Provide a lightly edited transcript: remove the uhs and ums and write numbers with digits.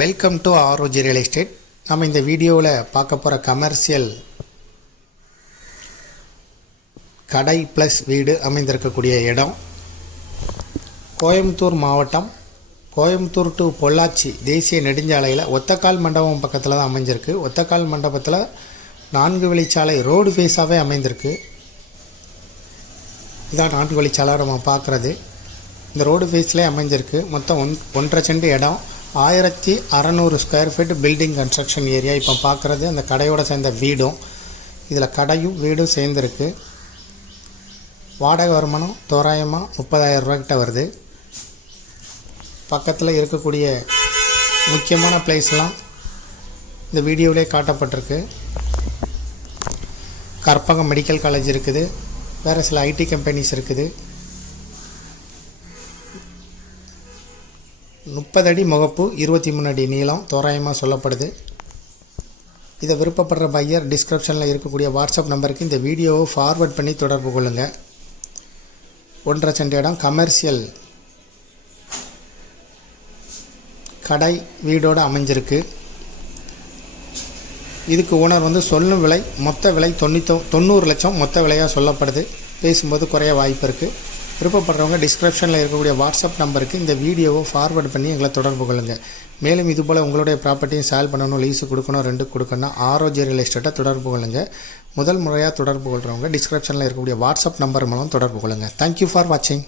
Welcome to ROG real estate. நம்ம இந்த வீடியோவில் பார்க்க போகிற கமர்ஷியல் கடை ப்ளஸ் வீடு அமைந்திருக்கக்கூடிய இடம் கோயம்புத்தூர் மாவட்டம், கோயம்புத்தூர் டு பொள்ளாச்சி தேசிய நெடுஞ்சாலையில் ஒத்தக்கால் மண்டபம் பக்கத்தில் தான் அமைஞ்சிருக்கு. ஒத்தக்கால் மண்டபத்தில் 4 வழிச்சாலை ரோடு ஃபேஸாகவே அமைந்திருக்கு. இதான் 4 வழிச்சாலை நம்ம பார்க்குறது. இந்த ரோடு ஃபேஸ்லேயே அமைஞ்சிருக்கு. மொத்தம் 1.5 சென்ட் இடம், 1600 square feet building construction area. இப்போ பார்க்குறது அந்த கடையோடு சேர்ந்த வீடும், இதில் கடையும் வீடும் சேர்ந்துருக்கு. வாடகை வருமானம் தோராயமாக 30,000 ரூபாய்க்கிட்ட வருது. பக்கத்தில் இருக்கக்கூடிய முக்கியமான பிளேஸ்லாம் இந்த வீடியோவிலே காட்டப்பட்டிருக்கு. கற்பகம் மெடிக்கல் காலேஜ் இருக்குது, வேறு சில ஐடி கம்பெனிஸ் இருக்குது. 30 அடி முகப்பு, 23 அடி நீளம் தோராயமாக சொல்லப்படுது. இதை விருப்பப்படுற பையர் டிஸ்கிரிப்ஷனில் இருக்கக்கூடிய வாட்ஸ்அப் நம்பருக்கு இந்த வீடியோவை ஃபார்வர்ட் பண்ணி தொடர்பு கொள்ளுங்கள். 1.5 சென்ட் இடம், கமர்ஷியல் கடை வீடோடு அமைஞ்சிருக்கு. இதுக்கு ஓனர் சொல்லும் விலை, மொத்த விலை 90 லட்சம் மொத்த விலையாக சொல்லப்படுது. பேசும்போது குறைய வாய்ப்பு இருக்குது. விருப்பப்படுறவங்க டிஸ்கிரிப்ஷனில் இருக்கக்கூடிய வாட்ஸ்அப் நம்பருக்கு இந்த வீடியோவை ஃபார்வர்ட் பண்ணி எங்களை தொடர்பு கொள்ளுங்கள். மேலும் இதுபோல் உங்களுடைய ப்ராப்பர்ட்டியும் சேல் பண்ணணும், லீஸு கொடுக்கணும், ரெண்டு கொடுக்கணும்னா ஆர்ஓஜி ரியல் எஸ்டேட்டை தொடர்பு கொள்ளுங்கள். முதல் முறையாக தொடர்பு கொள்கிறவங்க டிஸ்கிரிப்ஷனில் இருக்கக்கூடிய வாட்ஸ்அப் நம்பர் மூலம் தொடர்பு கொள்ளுங்கள். தேங்க்யூ ஃபார் வாட்சிங்.